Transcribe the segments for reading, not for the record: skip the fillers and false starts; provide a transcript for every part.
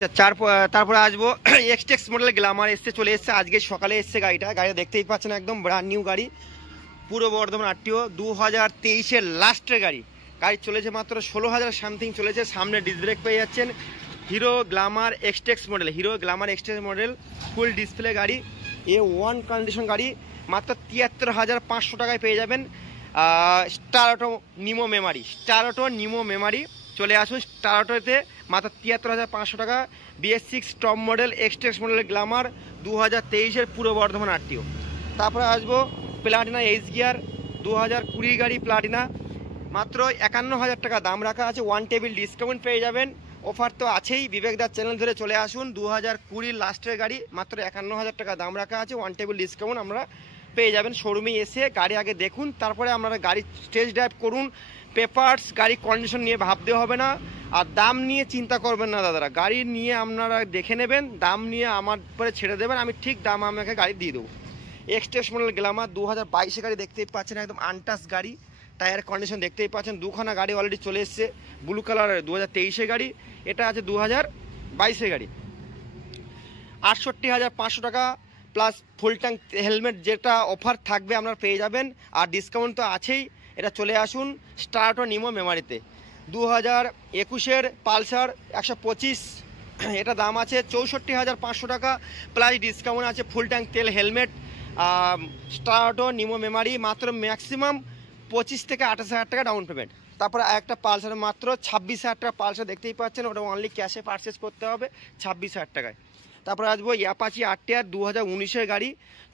তারপরে আসবো এক্সটেক্স model Glamour এসছে, চলে এসছে আজকে সকালে এসছে গাড়িটা দেখতেই পাচ্ছেন, একদম ব্র্যান্ড নিউ গাড়ি, পুরো বর্ধমান আরটিও 2023-এর লাস্টের গাড়ি চলেছে মাত্র 16,000 সামথিং চলেছে। সামনে ডিস্ক ব্রেক পেয়ে যাচ্ছেন। Hero Glamour Xtec model full display গাড়ি, A1 কন্ডিশন গাড়ি, মাত্র 73,500 টাকায় পেয়ে যাবেন। স্টার অটো নিমো মেমারি চলে আসুন স্টার অটোতে, মাত্র 73,500 টাকা। BS6 top model Xtec model Glamour 2023-এর পুরো বর্ধমান আরটিও। তারপরে আসবো প্লাটিনা এইচ গিয়ার 2020 গাড়ি প্লাটিনা, মাত্র 51,000 টাকা দাম রাখা আছে। ওয়ান টেবিল ডিসকাউন্ট পেয়ে যাবেন, অফার তো আছেই। বিবেকদার চ্যানেল ধরে চলে আসুন, 2020 লাস্টের গাড়ি, মাত্র 51,000 টাকা দাম রাখা আছে। ওয়ান টেবিল ডিসকাউন্ট আমরা পেয়ে যাবেন। শোরুমে এসে গাড়ি আগে দেখুন, তারপরে আপনারা গাড়ি টেস্ট ড্রাইভ করুন। পেপারস গাড়ি কন্ডিশন নিয়ে ভাবতে হবে না, আর দাম নিয়ে চিন্তা করবেন না দাদারা। গাড়ি নিয়ে আপনারা দেখে নেবেন, দাম নিয়ে আমার পরে ছেড়ে দেবেন, আমি ঠিক দাম আমাকে গাড়ি দিয়ে দেবো। এক্সটেক্স মডেল গ্ল্যামার 2022 গাড়ি দেখতেই পাচ্ছেন, একদম আনটাচ গাড়ি, টায়ার কন্ডিশন দেখতেই পাচ্ছেন। দুখানা গাড়ি অলরেডি চলে এসছে, ব্লু কালারের 2023-এর গাড়ি, এটা আছে 2022-এর গাড়ি। 68,500 টাকা প্লাস ফুল ট্যাঙ্ক হেলমেট, যেটা অফার থাকবে আপনারা পেয়ে যাবেন, আর ডিসকাউন্ট তো আছেই। এটা চলে আসুন স্টার অটো নিমো মেমারিতে। 2021-এর পালসার 125, এটা দাম আছে 64,500 টাকা প্লাস ডিসকাউন্ট আছে, ফুল ট্যাঙ্ক তেল হেলমেট। স্টার অটো নিমো মেমারি, মাত্র ম্যাক্সিমাম 25 থেকে 28,000 টাকা ডাউন পেমেন্ট। তারপরে একটা পালসার মাত্র 26,000 টাকা পালসার দেখতেই পাচ্ছেন, ওটা অনলি ক্যাশে পারচেস করতে হবে 26,000 টাকায়। তারপরে আসবো অ্যাপাচি RTR 2019-এর গাড়ি,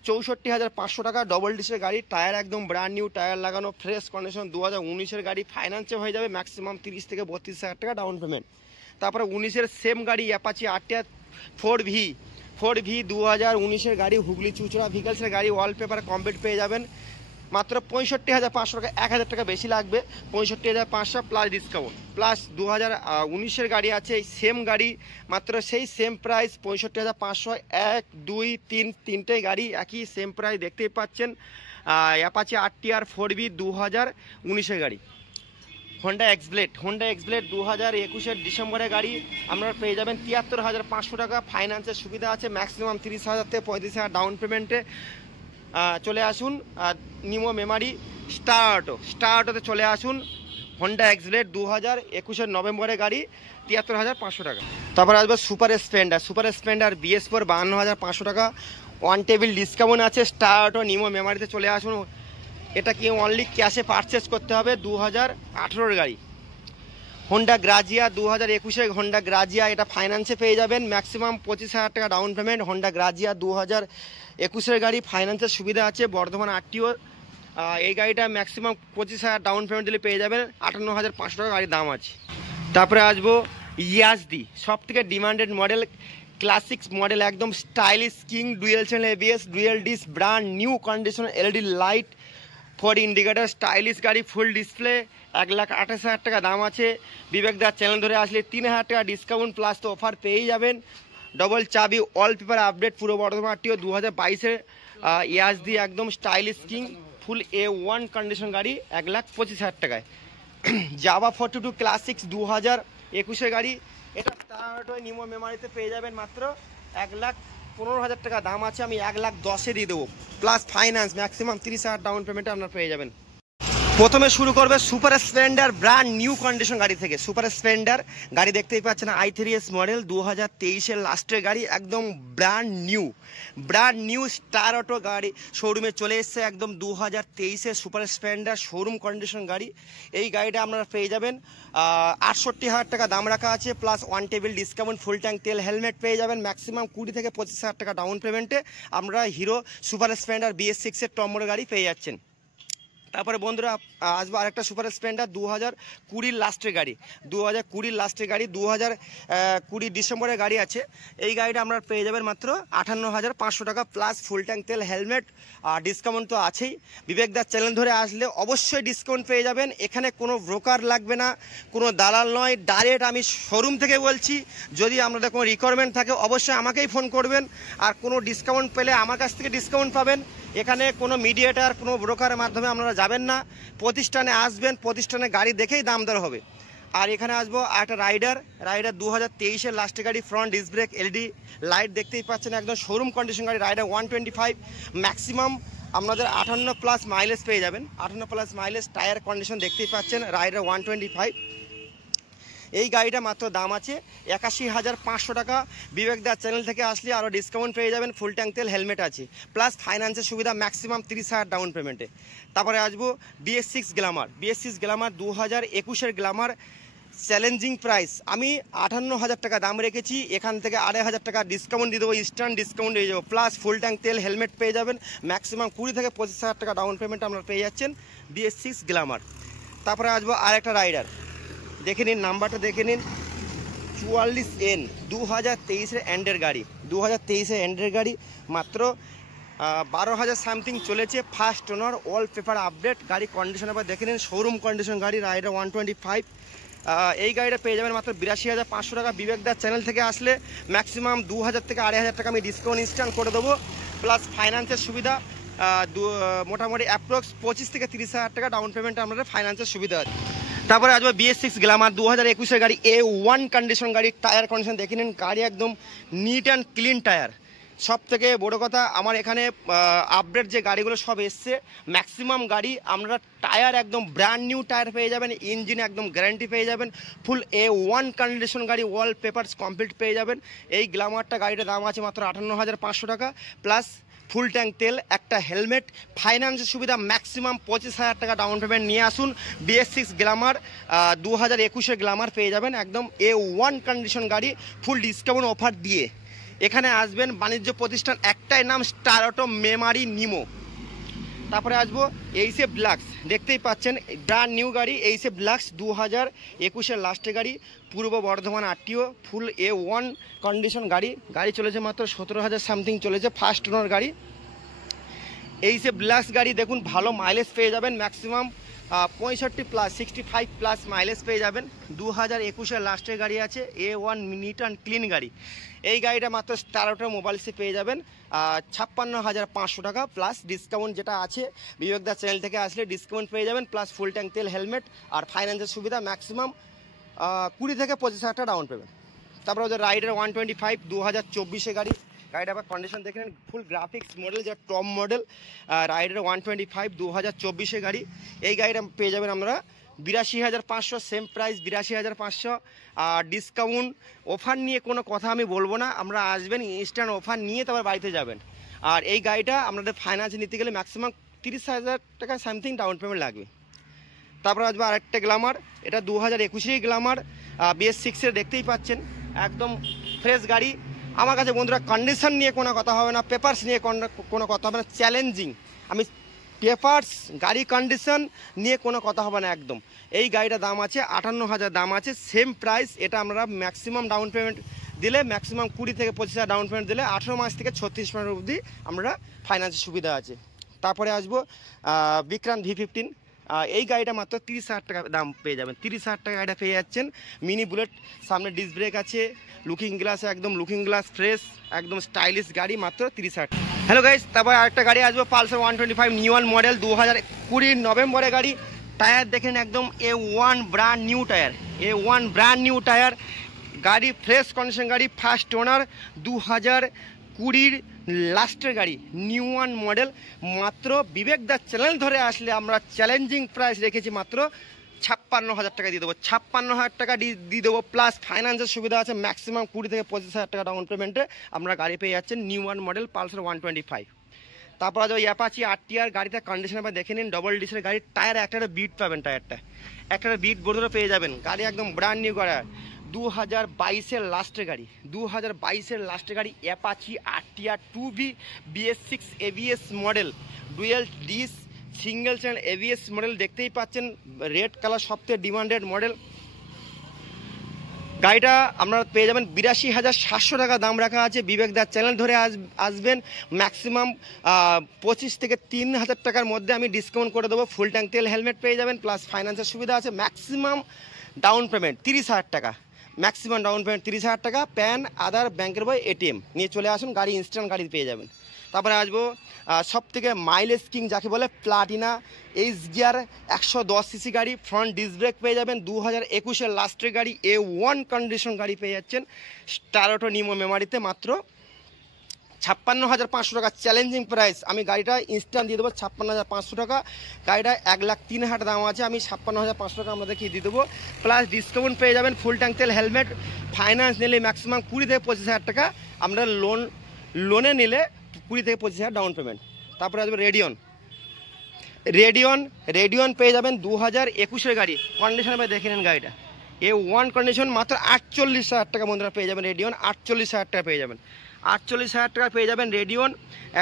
64,500 টাকা, ডবল ডিসের গাড়ি, টায়ার একদম ব্র্যান্ড নিউ টায়ার লাগানো, ফ্রেশ কন্ডিশন, 2019-এর গাড়ি, ফাইন্যান্সে হয়ে যাবে ম্যাক্সিমাম 30 থেকে 32,000 টাকা ডাউন পেমেন্ট। তারপরে 19-এর সেম গাড়ি অ্যাপাচি RTR 4V 2019-এর গাড়ি, হুগলি চুচড়া ভিকালসের গাড়ি, ওয়ালপেপার কমপ্লিট পেয়ে যাবেন মাত্র 65,500 টাকা, 1,000 টাকা বেশি লাগবে, 65,500 প্লাস ডিসকাউন্ট। প্লাস 2019-এর গাড়ি আছে, এই সেম গাড়ি, মাত্র সেই সেম প্রাইস 65,500। 1, 2, 3 তিনটে গাড়ি একই সেম প্রাইস দেখতেই পাচ্ছেন। অ্যাপাচি RTR 4V 2019-এর গাড়ি। হোন্ডা এক্সব্লেড 2021-এর ডিসেম্বরের গাড়ি, আপনারা পেয়ে যাবেন 73,500 টাকা, ফাইন্যান্সের সুবিধা আছে, ম্যাক্সিমাম 30,000 থেকে 35,000 ডাউন পেমেন্টে। চলে আসুন নিমো মেমারি স্টার অটোতে চলে আসুন। হোন্ডা এক্সব্লেড 2021-এর নভেম্বরের গাড়ি, 73,500 টাকা। তারপর আসবে সুপার স্প্লেন্ডার BS4 52,500 টাকা, ওয়ান টেবিল ডিসকাউন্ট আছে। স্টার অটো নিমো মেমারিতে চলে আসুন, এটা কি অনলি ক্যাশে পারচেস করতে হবে। 2018-এর গাড়ি। হোন্ডা গ্রাজিয়া 2021-এর হোন্ডা গ্রাজিয়া, এটা ফাইন্যান্সে পেয়ে যাবেন, ম্যাক্সিমাম 25,000 টাকা ডাউন পেমেন্ট। হোন্ডা গ্রাজিয়া 2021-এর গাড়ি, ফাইন্যান্সের সুবিধা আছে, বর্ধমান আরটিও। এই গাড়িটা ম্যাক্সিমাম 25,000 ডাউন পেমেন্ট দিলে পেয়ে যাবেন, 58,500 টাকা গাড়ির দাম আছে। তারপরে আসবো ইয়াজদি, সব থেকে ডিমান্ডেড মডেল, ক্লাসিক্স মডেল, একদম stylish king, dual channel ABS, dual disk, brand new condition, LED light, 4 indicator, stylish গাড়ি, ফুল ডিসপ্লে, 1,28,000 টাকা দাম আছে। বিবেকদার চ্যানেল ধরে আসলে 3,000 টাকা ডিসকাউন্ট প্লাস তো অফার পেয়েই যাবেন। ডবল চাবি, অল পেপার আপডেট, পুরো বর্ধমান আরটিও 2022-এর ইয়াজদি, একদম স্টাইলিশ কিং, ফুল A1 কন্ডিশন গাড়ি, 1,25,000 টাকায়। জাভা 42 ক্লাসিক্স 2021-এর গাড়ি, এটা স্টার অটো নিমো মেমারিতে পেয়ে যাবেন মাত্র 1,15,000 টাকা দাম আছে, আমি 1,10,000 দিয়ে দেবো প্লাস ফাইন্যান্স, ম্যাক্সিমাম 30,000 ডাউন পেমেন্টে আপনারা পেয়ে যাবেন। প্রথমে শুরু করবে super Splendor brand new condition গাড়ি থেকে। সুপার স্প্লেন্ডার গাড়ি দেখতেই পাচ্ছেন, i3s মডেল, 2023-এর লাস্টের গাড়ি, একদম ব্র্যান্ড নিউ স্টার অটো গাড়ি শোরুমে চলে এসছে, একদম 2023-এর সুপার স্প্লেন্ডার শোরুম কন্ডিশন গাড়ি। এই গাড়িটা আপনারা পেয়ে যাবেন 68,000 টাকা দাম রাখা আছে, প্লাস ওয়ান টেবিল ডিসকাউন্ট, ফুল ট্যাঙ্ক তেল হেলমেট পেয়ে যাবেন, ম্যাক্সিমাম 20 থেকে 25,000 টাকা ডাউন পেমেন্টে আপনারা হিরো সুপার স্প্লেন্ডার BS6-এর টপ মডেল গাড়ি পেয়ে যাচ্ছেন। তারপরে বন্ধুরা আসবো আরেকটা সুপার স্প্লেন্ডার 2020 লাস্টের গাড়ি, 2020 ডিসেম্বরের গাড়ি আছে। এই গাড়িটা আমরা পেয়ে যাবেন মাত্র 58,500 টাকা প্লাস ফুল ট্যাঙ্ক তেল হেলমেট, আর ডিসকাউন্ট তো আছেই। বিবেকদার চ্যানেল ধরে আসলে অবশ্যই ডিসকাউন্ট পেয়ে যাবেন। এখানে কোনো ব্রোকার লাগবে না, কোনো দালাল নয়, ডাইরেক্ট আমি শোরুম থেকে বলছি। যদি আপনাদের কোনো রিকোয়ারমেন্ট থাকে অবশ্যই আমাকেই ফোন করবেন, আর কোনো ডিসকাউন্ট পেলে আমার কাছ থেকে ডিসকাউন্ট পাবেন। এখানে কোনো মিডিয়েটার, কোনো ব্রোকারের মাধ্যমে আপনারা যাবেন না, প্রতিষ্ঠানে আসবেন, প্রতিষ্ঠানে গাড়ি দেখেই দাম দর হবে। আর এখানে আসবো একটা রাইডার 2023-এর লাস্টের গাড়ি, front disc brake, LED light দেখতেই পাচ্ছেন, একদম শোরুম কন্ডিশন গাড়ি। রাইডার 125, ম্যাক্সিমাম আপনাদের 58+ মাইলেজ পেয়ে যাবেন। 58+ মাইলেজ, টায়ার কন্ডিশন দেখতেই পাচ্ছেন। রাইডার 125, এই গাড়িটা মাত্র দাম আছে 81,500 টাকা। বিবেক দার চ্যানেল থেকে আসলে আরও ডিসকাউন্ট পেয়ে যাবেন। ফুল ট্যাঙ্ক তেল, হেলমেট আছে, প্লাস ফাইন্যান্সের সুবিধা ম্যাক্সিমাম 30,000 ডাউন পেমেন্টে। তারপরে আসবো BS6 গ্ল্যামার। BS6 গ্ল্যামার 2021-এর গ্ল্যামার, চ্যালেঞ্জিং প্রাইস আমি 58,000 টাকা দাম রেখেছি। এখান থেকে 2,500 টাকা ডিসকাউন্ট দিয়ে দেবো, ইনস্ট্যান্ট ডিসকাউন্ট দিয়ে দেবো, প্লাস ফুল ট্যাঙ্ক তেল, হেলমেট পেয়ে যাবেন। ম্যাক্সিমাম 20 থেকে 25,000 টাকা ডাউন পেমেন্ট আপনারা পেয়ে যাচ্ছেন BS6 গ্ল্যামার। তারপরে আসবো আরেকটা রাইডার, দেখে নিন নাম্বারটা, দেখে নিন 44N 2023-এর এন্ডের গাড়ি। 2023-এর এন্ডের গাড়ি, মাত্র 12,000 সামথিং চলেছে। First owner, all paper update, গাড়ি কন্ডিশন আবার দেখে নিন, শোরুম কন্ডিশন গাড়ি। রাইডার 125, এই গাড়িটা পেয়ে যাবেন মাত্র 82,500 টাকা। বিবেক দার চ্যানেল থেকে আসলে ম্যাক্সিমাম 2,000 থেকে 2,500 টাকা আমি ডিসকাউন্ট ইনস্ট্যান্ট করে দেবো, প্লাস ফাইন্যান্সের সুবিধা মোটামুটি অ্যাপ্রক্স 25 থেকে 30,000 টাকা ডাউন পেমেন্টে আপনাদের ফাইন্যান্সের সুবিধা আছে। তারপরে আসবে BS6 গ্ল্যামার 2021-এর গাড়ি, A1 কন্ডিশন গাড়ি। টায়ার কন্ডিশন দেখে নিন, গাড়ি একদম নিট অ্যান্ড ক্লিন টায়ার। সব থেকে বড়ো কথা, আমার এখানে আপডেট যে গাড়িগুলো সব এসছে, ম্যাক্সিমাম গাড়ি আপনারা টায়ার একদম ব্র্যান্ড নিউ টায়ার পেয়ে যাবেন, ইঞ্জিনে একদম গ্যারান্টি পেয়ে যাবেন। ফুল A1 কন্ডিশন গাড়ি, ওয়াল পেপারস কমপ্লিট পেয়ে যাবেন। এই গ্ল্যামারটা গাড়িটার দাম আছে মাত্র 58,500 টাকা, প্লাস ফুল ট্যাঙ্ক তেল, একটা হেলমেট, ফাইন্যান্সের সুবিধা ম্যাক্সিমাম 25,000 টাকা ডাউন পেমেন্ট নিয়ে আসুন। BS6 গ্ল্যামার 2021-এর গ্ল্যামার পেয়ে যাবেন একদম A1 কন্ডিশন গাড়ি, ফুল ডিসকাউন্ট অফার দিয়ে। এখানে আসবেন বাণিজ্য প্রতিষ্ঠান, একটাই নাম, স্টার অটো মেমারি নিমো। তারপরে আসবো এইসএফ ডিলাক্স, দেখতেই পাচ্ছেন ব্র্যান্ড নিউ গাড়ি। এইসএফ ডিলাক্স 2021-এর লাস্টের গাড়ি, পূর্ব বর্ধমান RTO, ফুল A1 কন্ডিশন গাড়ি। গাড়ি চলেছে মাত্র 17,000 সামথিং চলেছে, ফার্স্ট ওনার গাড়ি। এইসএফ ডিলাক্স গাড়ি দেখুন, ভালো মাইলেজ পেয়ে যাবেন, ম্যাক্সিমাম 65+, 65+ মাইলেজ পেয়ে যাবেন। 2021-এর লাস্টের গাড়ি আছে, A1 নিট অ্যান্ড ক্লিন গাড়ি। এই গাড়িটা মাত্র স্টার অটো মোবাইলসে পেয়ে যাবেন 56,500 টাকা, প্লাস ডিসকাউন্ট যেটা আছে বিবেক দা চ্যানেল থেকে আসলে ডিসকাউন্ট পেয়ে যাবেন, প্লাস ফুল ট্যাঙ্ক তেল, হেলমেট আর ফাইন্যান্সের সুবিধা ম্যাক্সিমাম 20 থেকে 25,000 টাকা ডাউন পেমেন্ট। তারপরে ওদের রাইডার 125 2024-এর গাড়ি। গাড়িটা আবার কন্ডিশন দেখে নেন, ফুল গ্রাফিক্স মডেল, যা টপ মডেল। রাইডার 125 2024-এর গাড়ি। এই গাড়িটা পেয়ে যাবেন আমরা 82,500, সেম প্রাইস 82,500। আর ডিসকাউন্ট অফার নিয়ে কোনো কথা আমি বলবো না, আমরা আসবেন ইনস্ট্যান্ট অফার নিয়ে তারপর বাড়িতে যাবেন। আর এই গাড়িটা আপনাদের ফাইন্যান্স নিতে গেলে ম্যাক্সিমাম 30,000 টাকা সামথিং ডাউন পেমেন্ট লাগবে। তারপর আসবে আরেকটা গ্ল্যামার, এটা 2021-এর গ্ল্যামার, BS6-এর, দেখতেই পাচ্ছেন একদম ফ্রেশ গাড়ি। আমার কাছে বন্ধুরা কন্ডিশন নিয়ে কোনো কথা হবে না, পেপারস নিয়ে কোনো কথা হবে না, চ্যালেঞ্জিং। আমি পেপারস, গাড়ি কন্ডিশন নিয়ে কোনো কথা হবে না একদম। এই গাড়িটার দাম আছে 58,000 দাম আছে, সেম প্রাইস। এটা আমরা ম্যাক্সিমাম ডাউন পেমেন্ট দিলে, ম্যাক্সিমাম 20 থেকে 25,000 ডাউন পেমেন্ট দিলে 18 মাস থেকে 36 মাস অবধি আমরা ফাইন্যান্সের সুবিধা আছে। তারপরে আসবো বিক্রান্ত V15। এই গাড়িটা মাত্র 30,000 টাকা দাম পেয়ে যাবেন, 30,000 টাকা গাড়িটা পেয়ে যাচ্ছেন। মিনি বুলেট, সামনে ডিস্ক ব্রেক আছে, লুকিং গ্লাস, একদম লুকিং গ্লাস ফ্রেশ, একদম স্টাইলিশ গাড়ি, মাত্র 30,000 টাকা। হ্যালো গাইস, তারপর আরেকটা গাড়ি আসবো পালসার 125 নিউ মডেল, 2020 নভেম্বরে গাড়ি। টায়ার দেখেন একদম A1 brand new tyre, A1 brand new tyre. গাড়ি ফ্রেশ কন্ডিশন গাড়ি, ফার্স্ট ওনার, 2020 লাস্টের গাড়ি, নিউ মডেল। মাত্র বিবেক দার চ্যানেল ধরে আসলে আমরা চ্যালেঞ্জিং প্রাইস রেখেছি মাত্র 56,000 টাকা দিয়ে দেবো, 56,000 টাকা দিয়ে দেবো, প্লাস ফাইন্যান্সের সুবিধা আছে ম্যাক্সিমাম 20 থেকে 25,000 টাকা ডাউন পেমেন্টে আমরা গাড়ি পেয়ে যাচ্ছেন নিউ মডেল পালসার 125। তারপর আছে ওই অ্যাপাচি RTR গাড়িটা কন্ডিশন আবার দেখে নিন, ডবল ডিসের গাড়ি। টায়ার একটা বিট পাবেন, টায়ারটা একটা বিট বোর্ডও পেয়ে যাবেন। গাড়ি একদম ব্র্যান্ড নিউ গাড়ি, 2022-এর লাস্টের গাড়ি, 2022-এর লাস্টের গাড়ি, Apache RTR 2B BS6 ABS model, dual disc single channel ABS model. দেখতেই পাচ্ছেন রেড কালার, সবথেকে ডিমান্ডেড মডেল। গাড়িটা আপনারা পেয়ে যাবেন 82,700 টাকা দাম রাখা আছে। বিবেক দার চ্যানেল ধরে আসবেন, ম্যাক্সিমাম 25 থেকে 3,000 টাকার মধ্যে আমি ডিসকাউন্ট করে দেবো। ফুল ট্যাঙ্ক তেল, হেলমেট পেয়ে যাবেন, প্লাস ফাইন্যান্সের সুবিধা আছে। ম্যাক্সিমাম ডাউন পেমেন্ট 30,000 টাকা, ম্যাক্সিমাম ডাউন পেমেন্ট 30,000 টাকা। প্যান, আধার, ব্যাংকের বই, ATM নিয়ে চলে আসুন, গাড়ি ইনস্ট্যান্ট গাড়ি পেয়ে যাবেন। তারপরে আসবো সব থেকে মাইলেজ কিং যাকে বলে প্লাটিনা এইচ গিয়ার 110 সিসি গাড়ি, ফ্রন্ট ডিস্ক ব্রেক পেয়ে যাবেন। 2021-এর লাস্টের গাড়ি, A1 কন্ডিশন গাড়ি পেয়ে যাচ্ছেন স্টার অটো নিমো মেমারিতে মাত্র 56,500 টাকা চ্যালেঞ্জিং প্রাইস। আমি গাড়িটা ইনস্ট্যান্ট দিয়ে দেবো 56,500 টাকা। গাড়িটা 1,03,000 দাম আছে, আমি 56,500 টাকা আমাদেরকে দিয়ে দেবো। প্লাস ডিসকাউন্ট পেয়ে যাবেন, ফুল ট্যাঙ্ক তেল, হেলমেট। ফাইন্যান্স নিলে ম্যাক্সিমাম 20 থেকে 25,000 টাকা, আমরা লোনে নিলে 20 থেকে 25,000 ডাউন পেমেন্ট। তারপরে আসবে রেডিয়ন পেয়ে যাবেন 2021-এর গাড়ি, কন্ডিশন ভাই দেখে নেন গাড়িটা, A1 কন্ডিশন, মাত্র 48,000 টাকা বন্ধুরা পেয়ে যাবেন রেডিয়ন। 48,000 টাকা পেয়ে যাবেন, 48,000 টাকা পেয়ে যাবেন রেডিয়ন,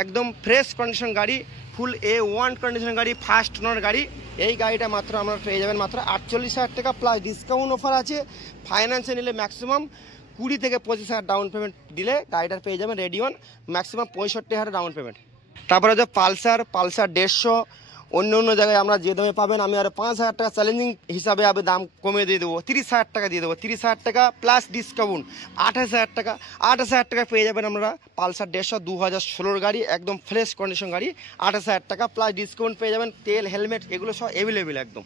একদম ফ্রেশ কন্ডিশন গাড়ি, ফুল A1 কন্ডিশন গাড়ি, ফার্স্ট ওনার গাড়ি। এই গাড়িটা মাত্র আমরা পেয়ে যাবেন মাত্র 48,000 টাকা, প্লাস ডিসকাউন্ট অফার আছে। ফাইন্যান্সে নিলে ম্যাক্সিমাম 20 থেকে 25,000 ডাউন পেমেন্ট দিলে গাড়িটার পেয়ে যাবেন রেডিয়ন, ম্যাক্সিমাম 65,000 ডাউন পেমেন্ট। তারপরে যে পালসার 150, অন্য জায়গায় আমরা যে দামে পাবেন, আমি আর 5,000 টাকা চ্যালেঞ্জিং হিসাবে আমি দাম কমিয়ে দিয়ে দেবো, 30,000 টাকা দিয়ে দেবো। 30,000 টাকা প্লাস ডিসকাউন্ট 28,000 টাকা। 28,000 টাকা পেয়ে যাবেন আমরা পালসার 150 2016 গাড়ি, একদম ফ্রেশ কন্ডিশন গাড়ি। 28,000 টাকা প্লাস ডিসকাউন্ট পেয়ে যাবেন, তেল, হেলমেট এগুলো সব অ্যাভেলেবেল একদম।